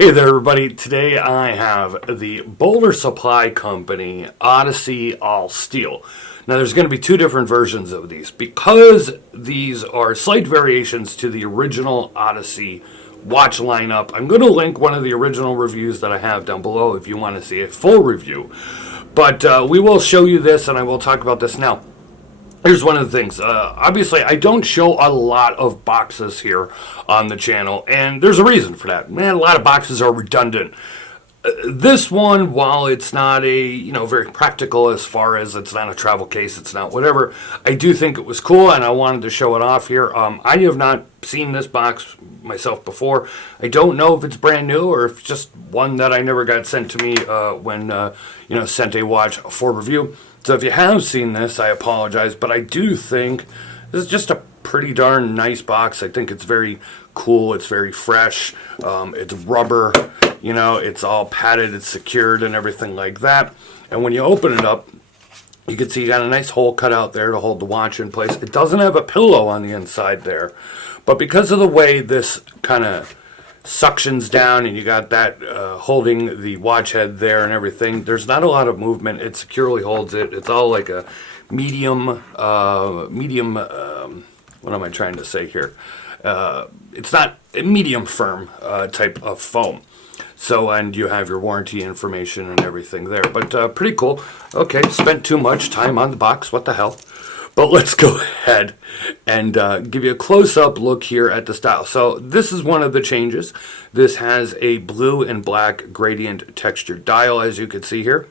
Hey there, everybody. Today I have the Boldr Supply Company Odyssey All Steel. Now, there's going to be two different versions of these because these are slight variations to the original Odyssey watch lineup. I'm going to link one of the original reviews that I have down below if you want to see a full review. But we will show you this, and I will talk about this now. Here's one of the things. Obviously, I don't show a lot of boxes here on the channel, and there's a reason for that. Man, a lot of boxes are redundant. This one, while it's not very practical as far as it's not a travel case, it's not whatever, I do think it was cool, and I wanted to show it off here. I have not seen this box myself before. I don't know if it's brand new or if it's just one that I never got sent to me when sent a watch for review. So if you have seen this, I apologize, but I do think this is just a pretty darn nice box. I think it's very cool. It's very fresh. It's rubber, it's all padded, it's secured and everything like that. And when you open it up, you can see you got a nice hole cut out there to hold the watch in place. It doesn't have a pillow on the inside there, but because of the way this kind of suctions down and you got that holding the watch head there and everything, there's not a lot of movement. It securely holds it. It's all like a medium what am I trying to say here, it's not a medium firm type of foam. So, and you have your warranty information and everything there, but pretty cool. Okay, spent too much time on the box, what the hell. But let's go ahead and give you a close-up look here at the style. So this is one of the changes. This has a blue and black gradient textured dial, as you can see here.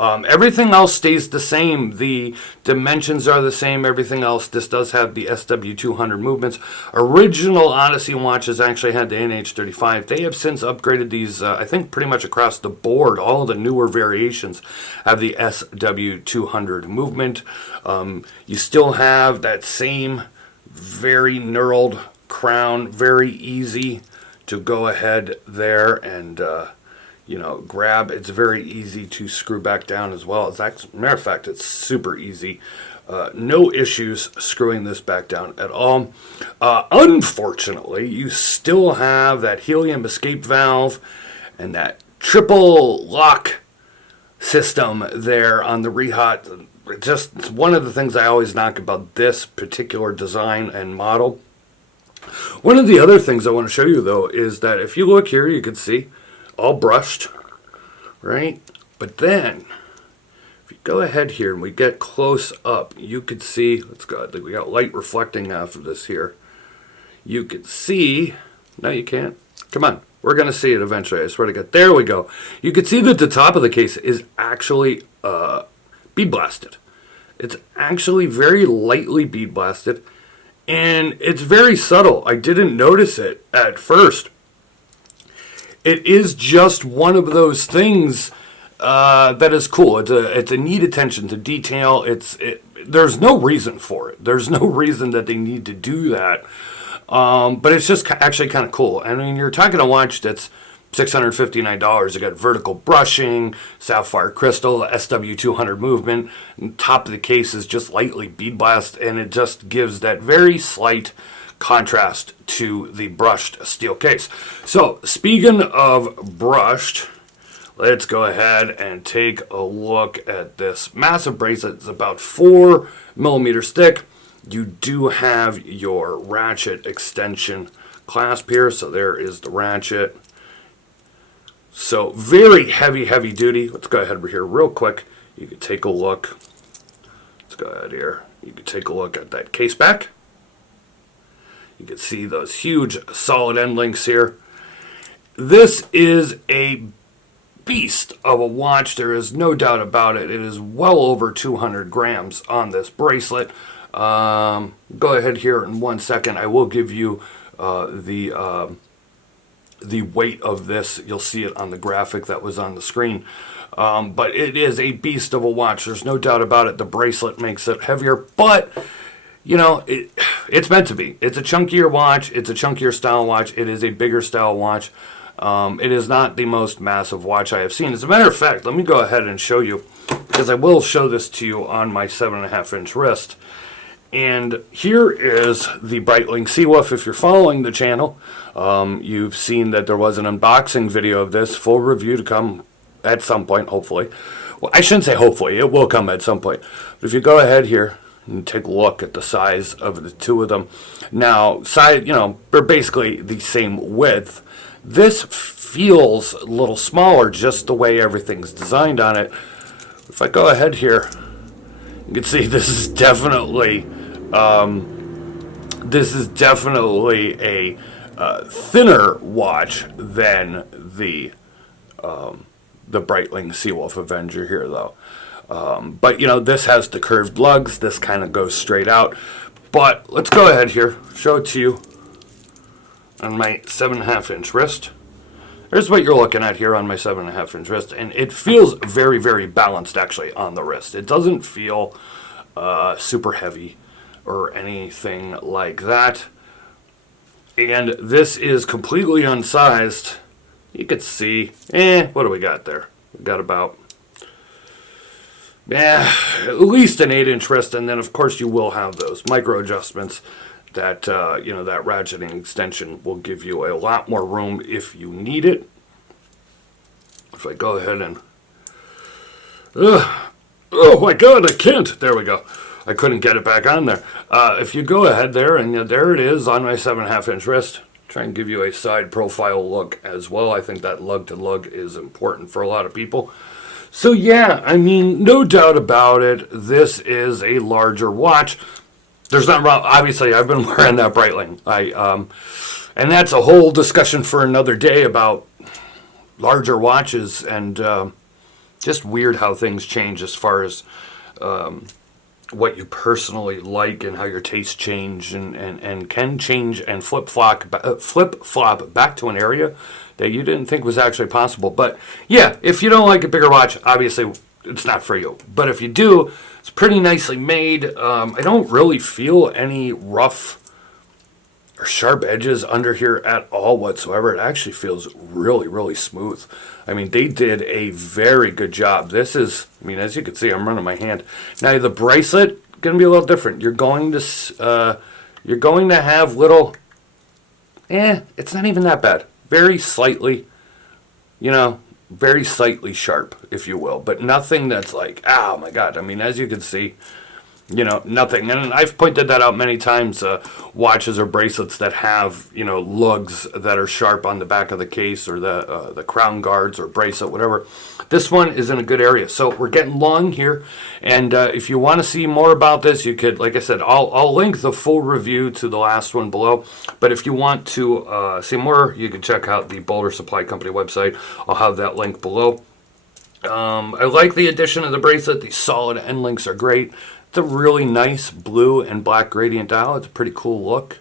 Everything else stays the same. The dimensions are the same. Everything else. This does have the SW200 movements. Original Odyssey watches actually had the NH35. They have since upgraded these, I think, pretty much across the board. All of the newer variations have the SW200 movement. You still have that same very knurled crown. Very easy to go ahead there and grab. It's very easy to screw back down as well. As a matter of fact, it's super easy. No issues screwing this back down at all. Unfortunately, you still have that Helium Escape Valve and that triple lock system there on the Wristshot. It's one of the things I always knock about this particular design and model. One of the other things I want to show you, though, is that if you look here, you can see all brushed, right? But then, if you go ahead here and we get close up, you could see, let's go, I think we got light reflecting off of this here. You could see, no you can't, come on, we're going to see it eventually, I swear to God. There we go. You can see that the top of the case is actually bead blasted. It's actually very lightly bead blasted, and it's very subtle. I didn't notice it at first. It is just one of those things that is cool. It's a neat attention to detail. There's no reason for it. There's no reason that they need to do that. But it's just actually kind of cool. I mean, you're talking a watch that's $659. You got vertical brushing, sapphire crystal, SW200 movement. And top of the case is just lightly bead blast, and it just gives that very slight contrast to the brushed steel case. So, speaking of brushed, let's go ahead and take a look at this massive bracelet. It's about 4 millimeters thick. You do have your ratchet extension clasp here, so there is the ratchet. So, very heavy, heavy duty. Let's go ahead over here real quick. You can take a look. Let's go ahead here. You can take a look at that caseback. You can see those huge solid end links here. This is a beast of a watch. There is no doubt about it. It is well over 200 grams on this bracelet. Go ahead here in 1 second. I will give you the weight of this. You'll see it on the graphic that was on the screen. But it is a beast of a watch. There's no doubt about it. The bracelet makes it heavier, but it's meant to be. It's a chunkier watch. It's a chunkier style watch. It is a bigger style watch. It is not the most massive watch I have seen. As a matter of fact, let me go ahead and show you, because I will show this to you on my 7.5-inch wrist. And here is the Breitling Seawolf. If you're following the channel, you've seen that there was an unboxing video of this, full review to come at some point, hopefully. Well, I shouldn't say hopefully, it will come at some point. But if you go ahead here and take a look at the size of the two of them. Now, they're basically the same width. This feels a little smaller just the way everything's designed on it. If I go ahead here, you can see this is definitely a thinner watch than the Breitling Seawolf Avenger here, though. But this has the curved lugs. This kind of goes straight out. But let's go ahead here, show it to you on my 7.5 inch wrist. Here's what you're looking at here on my 7.5 inch wrist, and it feels very, very balanced actually on the wrist. It doesn't feel super heavy or anything like that. And this is completely unsized. You could see, what do we got there? We got about, at least an 8 inch wrist, and then of course you will have those micro adjustments that, that ratcheting extension will give you a lot more room if you need it. If I go ahead and, oh my God, I can't. There we go. I couldn't get it back on there. If you go ahead there, and there it is on my 7.5 inch wrist. Try and give you a side profile look as well. I think that lug to lug is important for a lot of people. So yeah, I mean, no doubt about it, this is a larger watch. There's not wrong. Obviously, I've been wearing that Breitling. And that's a whole discussion for another day about larger watches and just weird how things change as far as what you personally like and how your tastes change and can change and flip-flop back to an area that you didn't think was actually possible. But yeah, if you don't like a bigger watch, obviously it's not for you. But if you do, it's pretty nicely made. I don't really feel any rough or sharp edges under here at all whatsoever. It actually feels really, really smooth. I mean, they did a very good job. This is, I mean, as you can see, I'm running my hand. Now, the bracelet going to be a little different. You're going to have little, it's not even that bad. Very slightly, very slightly sharp, if you will. But nothing that's like, oh my God. I mean, as you can see, nothing. And I've pointed that out many times, watches or bracelets that have, lugs that are sharp on the back of the case or the crown guards or bracelet, whatever. This one is in a good area. So we're getting long here. And if you want to see more about this, you could, like I said, I'll link the full review to the last one below. But if you want to see more, you can check out the Boldr Supply Company website. I'll have that link below. I like the addition of the bracelet. These solid end links are great. It's a really nice blue and black gradient dial. It's a pretty cool look.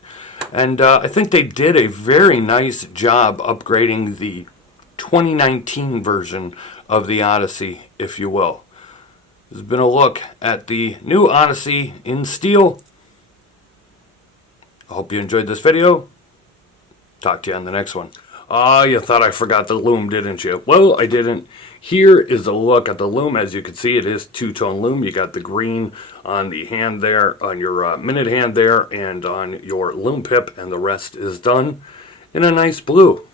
And I think they did a very nice job upgrading the 2019 version of the Odyssey, if you will. This has been a look at the new Odyssey in steel. I hope you enjoyed this video. Talk to you on the next one. You thought I forgot the loom, didn't you? Well, I didn't. Here is a look at the loom. As you can see, it is two-tone loom. You got the green on the hand there, on your minute hand there, and on your loom pip, and the rest is done in a nice blue.